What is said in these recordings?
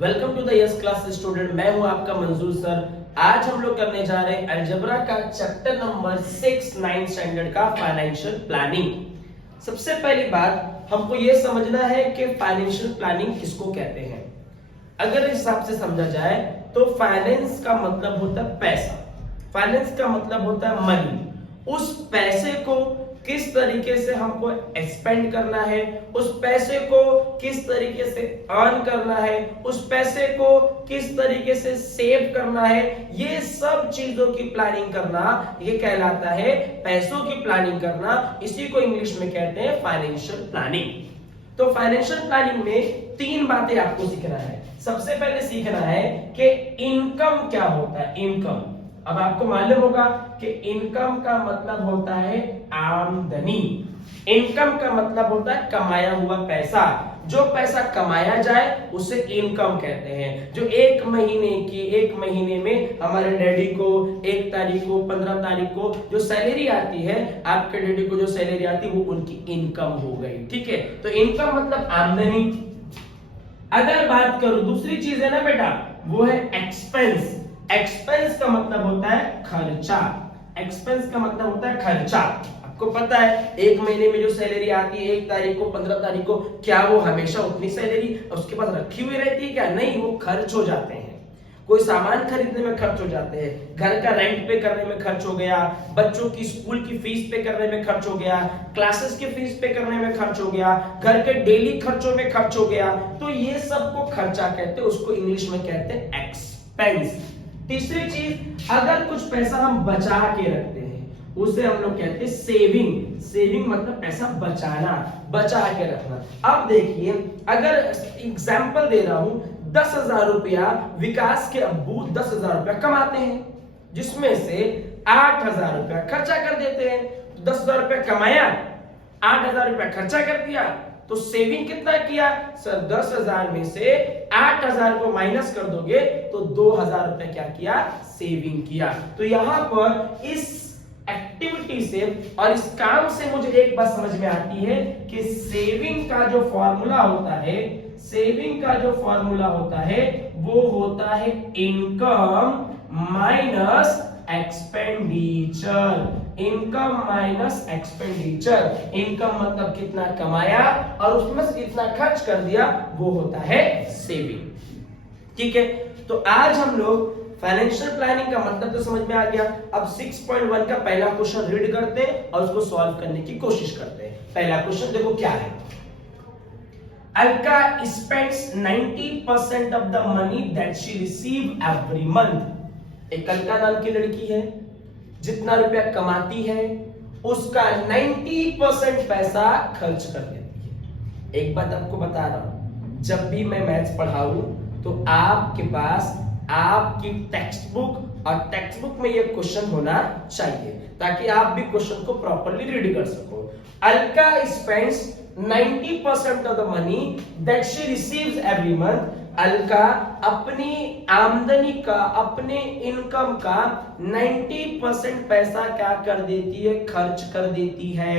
Welcome to the yes class student. मैं हूं आपका मंजूर सर। आज हम लोग करने जा रहे हैं अलजेब्रा का चैप्टर नंबर 6 9th स्टैंडर्ड का फाइनेंशियल प्लानिंग। सबसे पहली बात हमको यह समझना है कि फाइनेंशियल प्लानिंग किसको कहते हैं। अगर इस हिसाब से समझा जाए तो फाइनेंस का मतलब होता है पैसा, फाइनेंस का मतलब होता है मनी। उस पैसे को किस तरीके से हमको एक्सपेंड करना है, उस पैसे को किस तरीके से अर्न करना है, उस पैसे को किस तरीके से सेव करना है, ये सब चीजों की प्लानिंग करना ये कहलाता है पैसों की प्लानिंग करना। इसी को इंग्लिश में कहते हैं फाइनेंशियल प्लानिंग। तो फाइनेंशियल प्लानिंग में तीन बातें आपको सीखना है। सबसे पहले सीखना है कि इनकम क्या होता है। इनकम, अब आपको मालूम होगा कि इनकम का मतलब होता है आमदनी। इनकम का मतलब होता है कमाया हुआ पैसा। जो पैसा कमाया जाए उसे इनकम कहते हैं। जो एक महीने में हमारे डैडी को 1 तारीख को 15 तारीख को जो सैलरी आती है, आपके डैडी को जो सैलरी आती है वो उनकी इनकम हो गई। ठीक है, तो इनकम मतलब आमदनी। अगर बात करूं दूसरी चीज है ना बेटा, वो है एक्सपेंस। एक्सपेंस का मतलब होता है खर्चा। एक्सपेंस का मतलब होता है खर्चा। आपको पता है एक महीने में जो सैलरी आती है 1 तारीख को 15 तारीख को, क्या वो हमेशा उतनी सैलरी उसके पास रखी हुई रहती है क्या? नहीं, वो खर्च हो जाते हैं। कोई सामान खरीदने में खर्च हो जाते हैं, घर का रेंट पे करने में खर्च हो गया, बच्चों की स्कूल की फीस पे करने में खर्च हो गया, क्लासेस की फीस पे करने में खर्च हो गया, घर के डेली खर्चों में खर्च हो गया। तो ये सबको खर्चा कहते हैं, उसको इंग्लिश में कहते हैं एक्सपेंस। तीसरी चीज, अगर कुछ पैसा हम बचा के रखते हैं उसे हम लोग कहते हैं सेविंग। सेविंग मतलब पैसा बचाना, बचा के रखना। अब देखिए, अगर एग्जांपल दे रहा हूं, 10,000 रुपया विकास के अब्बू 10,000 रुपया कमाते हैं, जिसमें से 8,000 रुपया खर्चा कर देते हैं। 10,000 रुपया कमाया, 8,000 रुपया खर्चा कर दिया, तो सेविंग कितना किया सर? 10,000 में से 8,000 को माइनस कर दोगे तो 2,000 रुपया क्या किया? सेविंग किया। तो यहां पर इस एक्टिविटी से और इस काम से मुझे एक बात समझ में आती है कि सेविंग का जो फॉर्मूला होता है, सेविंग का जो फॉर्मूला होता है वो होता है income minus expenditure. Income minus expenditure. Income मतलब कितना कमाया और उसमें से कितना खर्च कर दिया, वो होता है सेविंग। ठीक है, तो आज हम लोग फाइनेंशियल प्लानिंग का मतलब तो समझ में आ गया। अब 6.1 का पहला क्वेश्चन रीड करते हैं और उसको सॉल्व करने की कोशिश करते हैं। पहला क्वेश्चन देखो क्या है। Alka spends 90% of the money that she receive every month। एक अलका नाम की लड़की है, जितना रुपया कमाती है उसका 90% पैसा खर्च कर देती है। एक बात आपको बता रहा हूं, जब भी मैं मैथ्स पढ़ाऊं तो आपके पास आपकी टेक्स्ट बुक और टेक्स्ट बुक में ये क्वेश्चन होना चाहिए ताकि आप भी क्वेश्चन को प्रॉपर्ली रीड कर सको। Alka spends 90% of the money that she receives every month. Alka अपनी आमदनी का, अपने इनकम का 90% पैसा क्या कर देती है? खर्च कर देती है।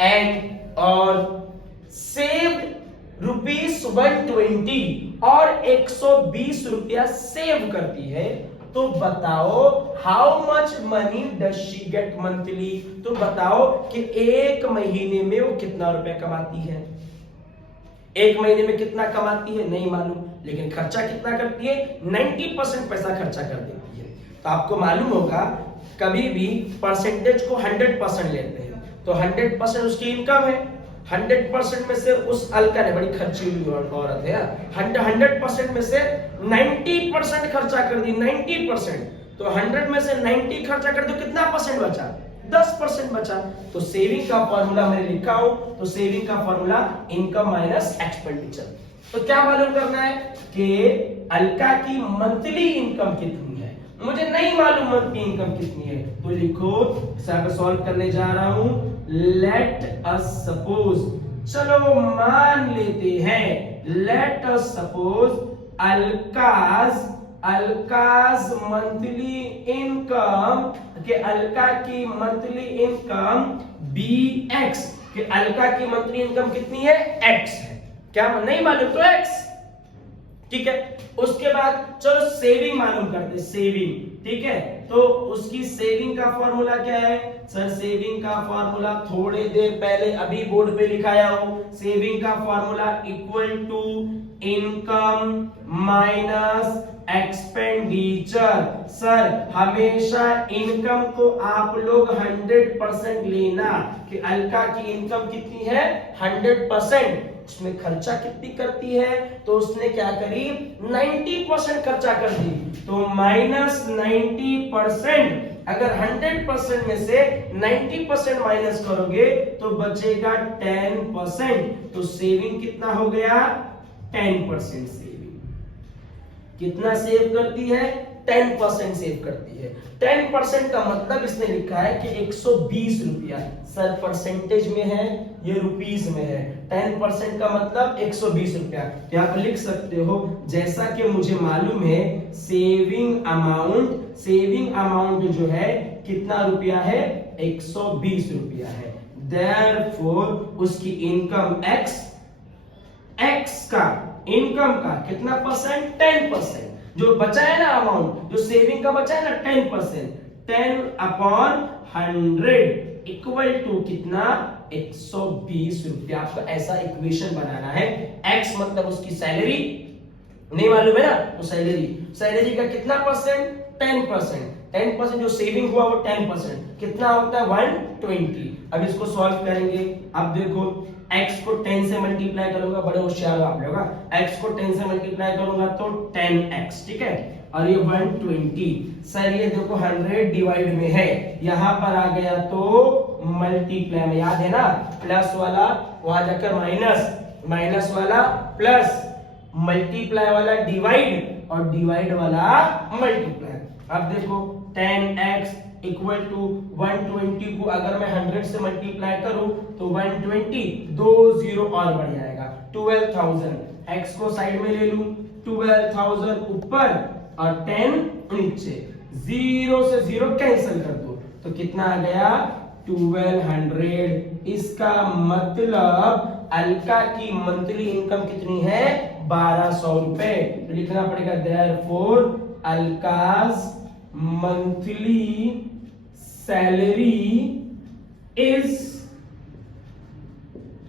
एंड और सेव्ड ₹120 और 120 रुपया सेव करती है। तो बताओ how much money does she get monthly. तो बताओ कि एक महीने में वो कितना रुपया कमाती है। एक महीने में कितना कमाती है नहीं मालूम, लेकिन खर्चा कितना करती है? 90% पैसा खर्चा कर देती है। तो आपको मालूम होगा कभी भी परसेंटेज को 100% लेते हैं, तो 100% उसकी इनकम है। 100% में से उस अलका ने, बड़ी खर्ची हुई औरत है, 100% में से 90% खर्चा कर दी। 90%, तो 100 में से 90 खर्चा कर दो, कितना परसेंट बचा? 10% बचा। तो सेविंग का फॉर्मूला मैंने लिखा हो, तो सेविंग का फॉर्मूला इनकम माइनस एक्सपेंडिचर। तो क्या मालूम करना है कि अलका की मंथली इनकम कितनी है। मुझे नहीं मालूम मंथली इनकम कितनी है, तो लिखो, इसे सॉल्व करने जा रहा हूं। लेट अस सपोज, चलो मान लेते हैं, let us suppose अलकाज monthly income, कि अलका की मंथली इनकम BX, कि अलका की मंथली इनकम कितनी है? X है। क्या नहीं मालूम तो X। ठीक है। उसके बाद चलो सेविंग मालूम करते, सेविंग, ठीक है। तो उसकी सेविंग का फॉर्मूला क्या है सर? सेविंग का फॉर्मूला थोड़ी देर पहले अभी बोर्ड पे लिखाया हूं। सेविंग का formula equal to income minus expenditure. Sir हमेशा इनकम को आप लोग 100% लेना कि अलका की इनकम कितनी है 100%, उसमें खर्चा कितनी करती है तो उसने क्या करी 90% खर्चा कर दी, तो माइनस 90%। अगर 100% में से 90% माइनस करोगे तो बचेगा 10%, तो सेविंग कितना हो गया 10% सेविंग। कितना सेव करती है 10% सेव करती है। 10% का मतलब इसने लिखा है कि 120 रुपया, सर परसेंटेज में है ये रुपीस में है, 10% का मतलब 120 रुपया। तो आप लिख सकते हो जैसा कि मुझे मालूम है सेविंग अमाउंट जो है कितना रुपया है 120 रुपया है। देयरफॉर उसकी इनकम एक्स का इनकम का कितना परसेंट 10%, जो बचा है ना अमाउंट जो सेविंग का बचा है ना 10%, 10/100 इक्वल टू कितना 120 रुपया। आपको ऐसा इक्वेशन बनाना है। एक्स मतलब उसकी सैलरी नहीं मालूम है ना, तो सैलरी का कितना परसेंट 10% जो सेविंग हुआ वो 10% कितना होता है 120। अब इसको सॉल्व करेंगे। अब देखो x को 10 से मल्टीप्लाई करूंगा, बड़े होशियार हो आप लोग, x को 10 से मल्टीप्लाई करूंगा तो 10x, ठीक है। और ये 120, सर ये देखो 100 डिवाइड में है, यहां पर आ गया तो मल्टीप्लाई में, याद है ना प्लस वाला वहां जाकर माइनस वाला प्लस, मल्टीप्लाई वाला डिवाइड और डिवाइड वाला मल्टीप्लाई। अब देखो 10x इक्वल टू 120 को अगर मैं 100 से मल्टीप्लाई करूं तो 120, 2 0 और बढ़ जाएगा 12,000। x को साइड में ले लूं 12,000 ऊपर और 10 नीचे, 0 से 0 कैंसिल कर दो तो कितना आ गया 1200। इसका मतलब अलका की मंथली इनकम कितनी है 1200 रुपए। तो लिखना पड़ेगा therefore Alka's monthly salary is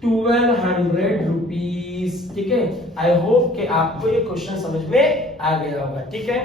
1200 rupees, ठीक है। आई होप कि आपको ये क्वेश्चन समझ में आ गया होगा, ठीक है।